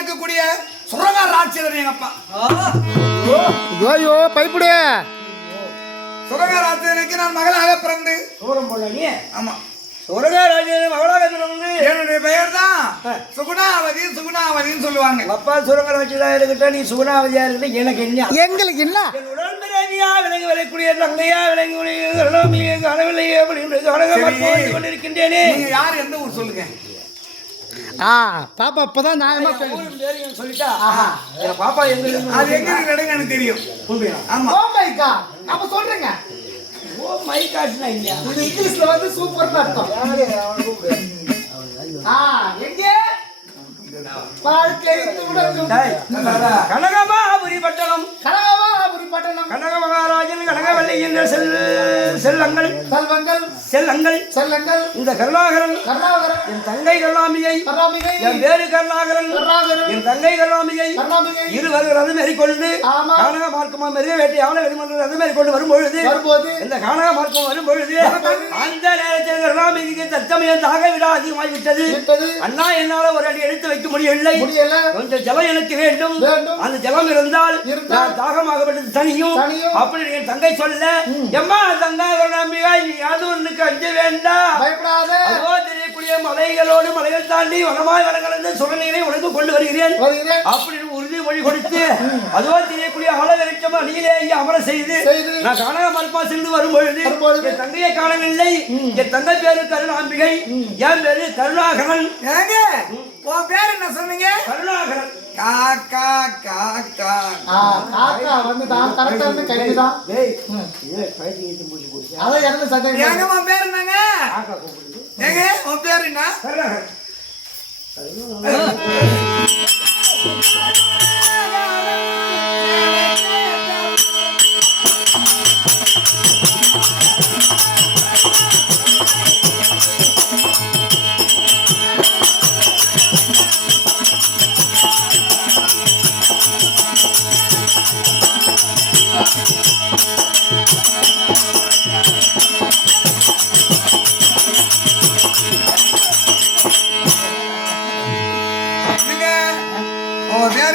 இருக்கக்கூடிய சுரங்க ராட்சியர் எங்க அப்பா. ஐயோ பைப்புடே சுரங்க ராட்சியனுக்கு நான் மகளாக பிறந்து சூரம் போல நீ. ஆமா சுரங்கராஜன் மகளாக பிறந்து என்னுடைய பெயர் தான் சுகுணாவதி. சுகுணாவதின்னு சொல்லுவாங்க. அப்பா சுரங்கராஜா இருக்கட்டும், நீ சுகுணாவதியா இருக்கட்டும், எனக்கு என்ன எங்களுக்கு என்ன உடன்பிறவியா விலங்கு விளைக்கூடிய தங்கையா விலங்கு கனவில்லையே அப்படின்னு கனகமாக கொண்டிருக்கின்றேனே. நீங்க யார், எந்த ஊர் சொல்லுங்க. பாப்பா இப்பதான் நியாயமா சொல்லிட்டா பாப்பா எங்க அது எங்க நடங்க எனக்கு தெரியும். ஆமா அப்ப சொல்றேங்க. ஓ மை காட்னா இல்லையா, இது இங்கிலீஷ்ல வந்து சூப்பர்னு அர்த்தம். எங்கே வாழ்க்கை கனகமாபுரி பட்டணம். கனகமாபுரி பட்டணம். கனக மகாராஜன் கனகவல்லி என்ற செல்லங்கள் செல்லங்கள் இந்த கருணாகரன் கருணாகரன் என் தங்கை கருணாமியை என் வேறு கருணாகரன் என் தங்கை கருணாமியை இருவர் ரதம் ஏறிக்கொண்டு கானக மார்க்கமா மெருக வேட்டி ஆவண வெளிமன்ற ரதம் ஏறிக்கொண்டு வரும்பொழுது இந்த கானக மார்க்கம் வரும்பொழுது அந்த நேரத்தில் கருணாமிக்கு தற்சமயம் தாக விட அதிகமாகிவிட்டது. அண்ணா என்னால ஒரு அடி எடுத்து வைக்க முடியவில்லை. கொஞ்சம் ஜலம் எனக்கு வேண்டும். அந்த ஜலம் இருந்தால் நான் தாகமாகப்பட்டது தனியும். அப்படி என் தங்கை சொல்ல, எம்மா தங்கா கருணாம்பிகா நீ அது ஒண்ணுக்கு அஞ்ச வேண்டாம், அதோ தெரியக்கூடிய மலைகளோடு மலைகள் தாண்டி வனமாய் வனங்களந்து சுரநீரை உனக்கு கொண்டு வருகிறேன் அப்படின்னு உறுதிமொழி கொடுத்து அதோ தெரியக்கூடிய ஆலவரிச்சம் அணியிலே அமர செய்து நான் காண மறுப்பா சென்று வரும்பொழுது என் தங்கையை காணவில்லை. என் தங்கை பேரு கருணாம்பிகை, என் பேரு கருணாகரன். உன் பேர் என்ன சொன்னீங்க? கருணாகரன். காக்கா காக்கா காக்கா வந்து தான் கரெக்டா இருந்து கைதான். டேய் இது பைத்தி ஏத்தி மூடி போச்சு. அத என்ன சத்தம்? ஏங்க உன் பேர் என்னங்க? காக்கா கூப்பிடுது. ஏங்க உன் பேர் என்ன? கருணாகரன்.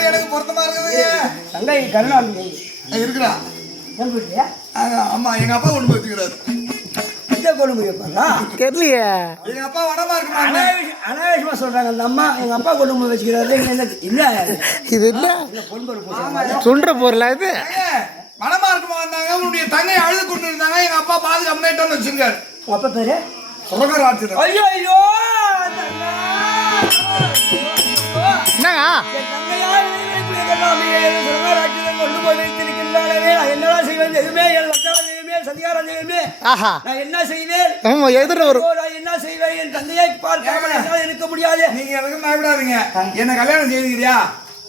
எனக்கு பொருத்தமா இருக்குது. தங்கை கருணாம்பிகை இருக்குடா. ஆமா எங்க அப்பா கொண்டு போய் வச்சுக்கிறாரு. கொண்டு போயிருப்பாங்களா தெரியலையே. எங்க அப்பா வடமா இருக்குமா? அனாவசியமா சொல்றாங்க அந்த அம்மா. எங்க அப்பா கொண்டு போய் வச்சுக்கிறாரு. இல்ல இது என்ன சுன்ற பொருளா இது? வடமா இருக்குமா வந்தாங்க. உன்னுடைய தங்கை அழுது கொண்டு இருந்தாங்க. எங்க அப்பா பாதுகாப்பு வச்சிருக்காரு. உங்க அப்பா பேரு சுரங்கராட்சியர். ஐயோ ஐயோ என்னங்க கொண்டு போய் வைத்திருக்கின்றானே, நான் என்னடா செய்வேன்? எதுவுமே சதிகாரம் செய்யுமே. நான் என்ன செய்வேன்? நான் என்ன செய்வேன்? என் தந்தையை பார்க்காம என்னால் இருக்க முடியாது. நீங்க எதுக்கும் பயப்படாதீங்க. என்ன கல்யாணம் செய்துக்கிறியா?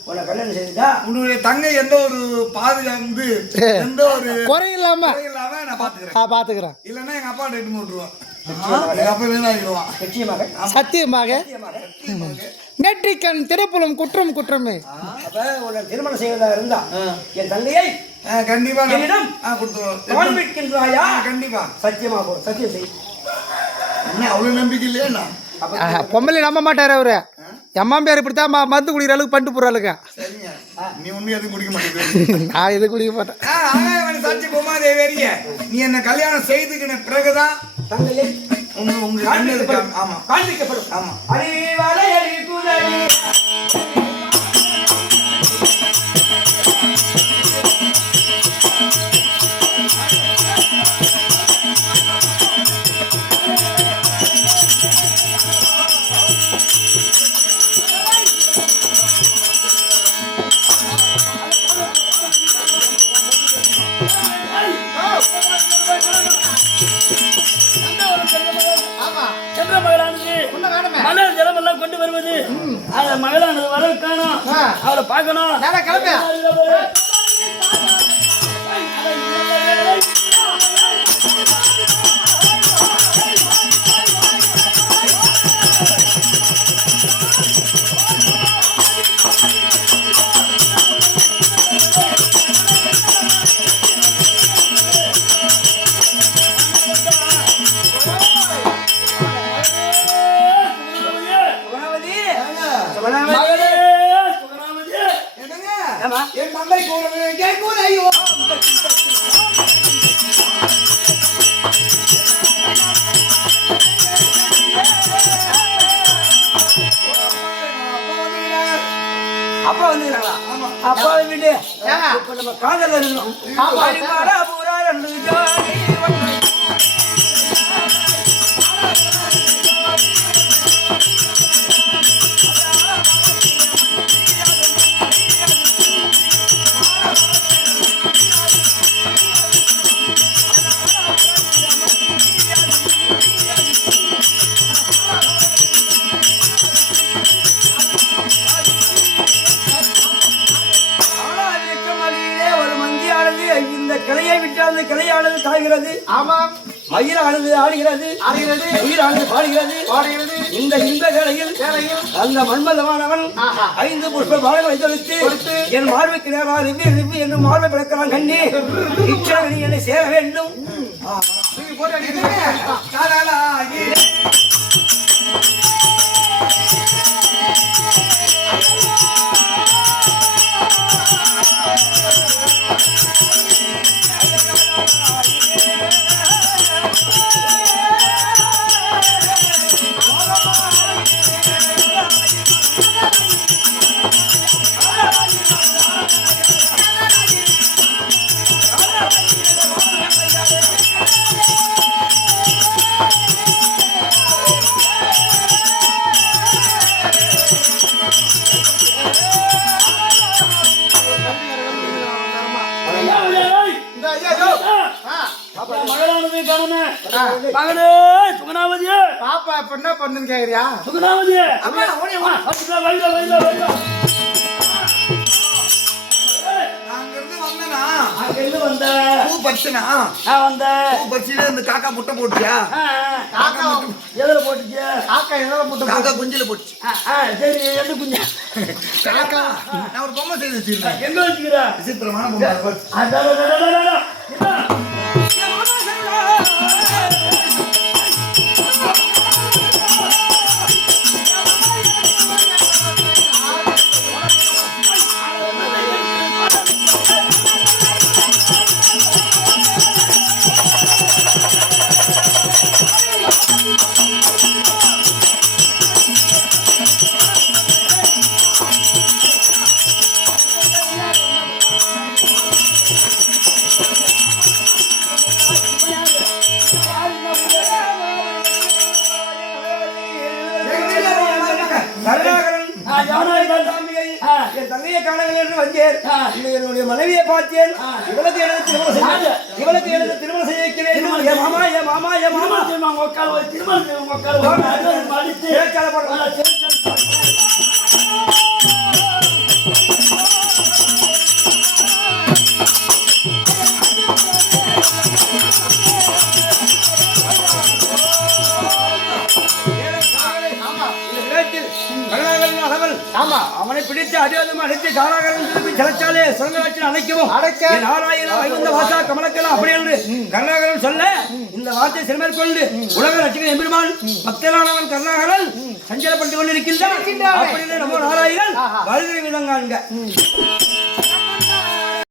உன்னை கல்யாணம் செய்தா உன்னுடைய தங்கை எந்த ஒரு பாதுகாப்பு எந்த ஒரு குறை இல்லாம நான் பாத்துக்கிறேன். இல்லன்னா எங்க அப்பா டேட் போட்டுருவான். எங்க அப்பா வீணாகிடுவான். சத்தியமாக நெற்றிக்கண் திரைப்புலம் குற்றம் குற்றமே. திருமணம் செய்வதாக இருந்தா என் தங்கையை கண்டிப்பா கொடுத்துருவாயா? கண்டிப்பா சத்தியமா போ. சத்தியம் செய். என்ன அவ்வளவு நம்பிக்கை இல்லையா? பொம்பளை நம்ப மாட்டாரு அவரு. அம்மா பேர் இப்படித்தான் மருந்து குடிக்கிற அளவுக்கு பண்ணிட்டு போறாளுங்க. நீ ஒண்ணு எதுவும் குடிக்க மாட்டேன். நான் எது குடிக்க மாட்டேன். சாட்சி போமா தேவேரிய நீ என்ன கல்யாணம் செய்துக்கின பிறகுதான் தங்கையை உங்க காண்பிக்கப்படும். ஆமா காண்பிக்கப்படும். ஆமா அறிவாலை அறிகுதடி மலர் ஜலம் எல்லாம் கொண்டு வருவது. மகளானது வர காணும். அவரை பார்க்கணும். தந்தை கூறுது கேட்குதையோ அப்பா வந்துக்கிறாங்களா? அப்பா வீட்டு இப்ப நம்ம காதல் இருக்கணும். பரிமாறா பூரா ரெண்டு ஜோடி ஒன்றை இந்த கிளையை விட்டு அந்த கிளையானது தாய்கிறது. ஆமாம். மயிலானது ஆடுகிறது. மயிலானது பாடுகிறது. இந்த வேளையில் அந்த மன்மதமானவன் 5 புஷ்ப பாலங்களை தொடுத்து என் மார்புக்கு நேராக ரிவ்வி என்று மார்பை பிளக்கிறான். கண்ணே இச்சவனி என்னை சேர வேண்டும். பாப்பா இப்ப என்ன பண்ணுன்னு கேக்குறியா? காக்கா முட்டை போட்டுச்சா? எதுல போட்டுச்சு? காக்கா குஞ்சில போட்டுச்சு. சரி எந்த குஞ்சு? காக்கா நான் ஒரு பொம்மை செய்து வச்சிருக்கேன். எங்க வச்சுக்கிற? விசித்திரமான பொம்மை. என் தங்கையை காணவில்லை என்று வந்தேன். என்னுடைய மனைவியை பார்த்தேன். இவளுக்கு எனக்கு திருமணம் செய்ய வைக்க வேண்டும். என் மாமா அவனை பிடித்து அடிவதும் அழைத்து காராகரம் திருப்பி செலுத்தாலே சுரங்கத்தில் அழைக்கவும் நாராயணம் ஐவந்த வாசா கமலக்கெல்லாம் அப்படி என்று கருணாகரன் சொல்ல இந்த வார்த்தை சிறுமேற்கொண்டு உலக ரட்சிகன் எம்பெருமான் பக்தரானவன் கருணாகரன் சஞ்சலப்பட்டு கொண்டிருக்கின்றான். அப்படி நம்ம நாராயணன் வருகிற விதம் காண்க.